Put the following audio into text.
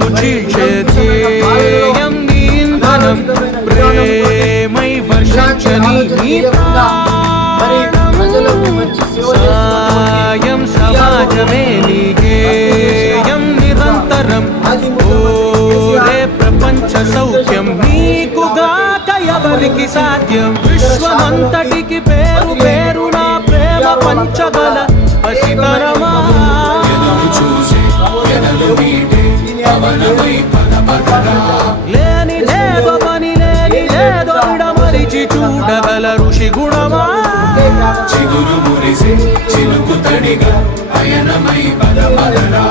చీకట్లు చీల్చే ధ్యేయం నీ ఇంధనం ప్రేమై వర్షించని నీ ప్రాణం సాయం సమాజమే నీ గేయం నిరంతరం ఓరే ప్రపంచ సౌఖ్యం నీకుగాక ఎవరికి సాధ్యం విశ్వమంతటికి పేరు పేరు నా ప్రేమ పంచగల పసితరమా లేనిదేదో పని లేనిదేదో విడమరిచి చూడగల ఋషి గుణమా చిగురు మురిసే చిలుకు తడిగా పయనమై పదమదరా